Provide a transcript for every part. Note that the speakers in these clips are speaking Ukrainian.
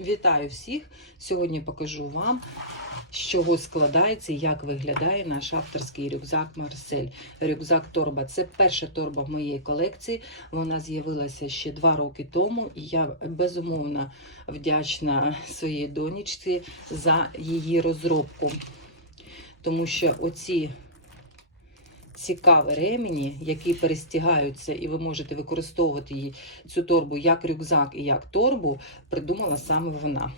Вітаю всіх! Сьогодні покажу вам, з чого складається і як виглядає наш авторський рюкзак Марсель. Рюкзак торба це перша торба в моєї колекції. Вона з'явилася ще два роки тому, і я безумовно вдячна своїй донечці за її розробку. Тому що оці цікаві ремені, які перестягаються, і ви можете використовувати її, цю торбу як рюкзак і як торбу, придумала саме вона.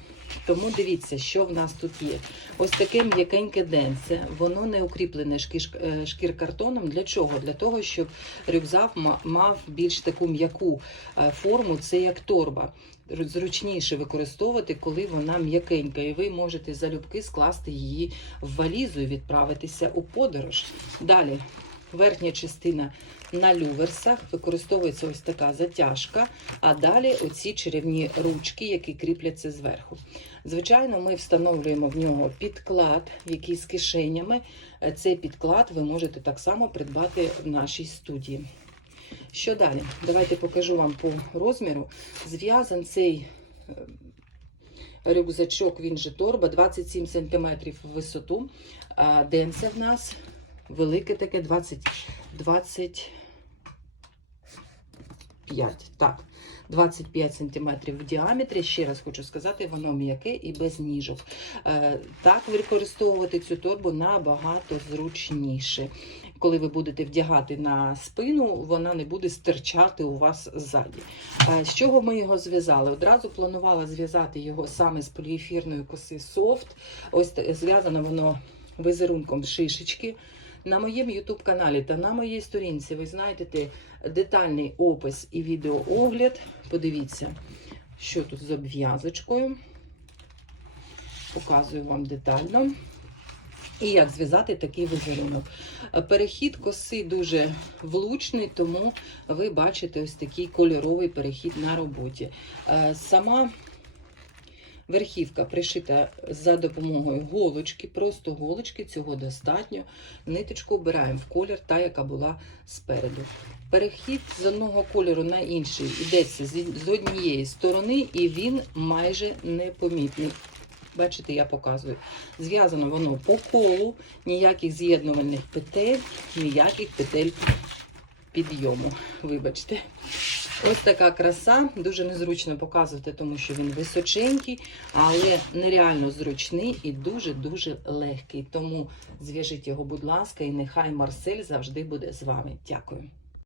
Тому дивіться, що в нас тут є. Ось таке м'якеньке денце, воно не укріплене шкір, шкіркартоном. Для чого? Для того, щоб рюкзак мав більш таку м'яку е, форму, це як торба. Зручніше використовувати, коли вона м'якенька, і ви можете залюбки скласти її в валізу і відправитися у подорож. Далі, верхня частина на люверсах використовується ось така затяжка, а далі оці чарівні ручки, які кріпляться зверху. Звичайно, ми встановлюємо в нього підклад, який з кишенями. Е, Цей підклад ви можете так само придбати в нашій студії. Що далі? Давайте покажу вам по розміру. Зв'язан цей е, рюкзачок, він же торба, 27 см в висоту. А денце в нас велике таке 20, 25. Так, 25 см в діаметрі. Ще раз хочу сказати, воно м'яке і без ніжок. Е, Так використовувати цю торбу набагато зручніше. Коли ви будете вдягати на спину, вона не буде стирчати у вас ззаді. Е, З чого ми його зв'язали? Одразу планувала зв'язати його саме з поліефірної коси софт. Ось зв'язано воно візерунком шишечки. На моєму YouTube каналі та на моїй сторінці ви знайдете детальний опис і відеоогляд. Подивіться, що тут з обв'язочкою. Показую вам детально. І як зв'язати такий візерунок. Перехід коси дуже влучний, тому ви бачите ось такий кольоровий перехід на роботі. Е, Сама верхівка пришита за допомогою голочки, просто голочки, цього достатньо. Ниточку обираємо в колір, та, яка була спереду. Перехід з одного кольору на інший йдеться з однієї сторони, і він майже непомітний. Бачите, я показую. Зв'язано воно по колу, ніяких з'єднувальних петель, ніяких петель підйому. Вибачте. Ось така краса. Дуже незручно показувати, тому що він височенький, але нереально зручний і дуже-дуже легкий. Тому зв'яжіть його, будь ласка, і нехай Марсель завжди буде з вами. Дякую.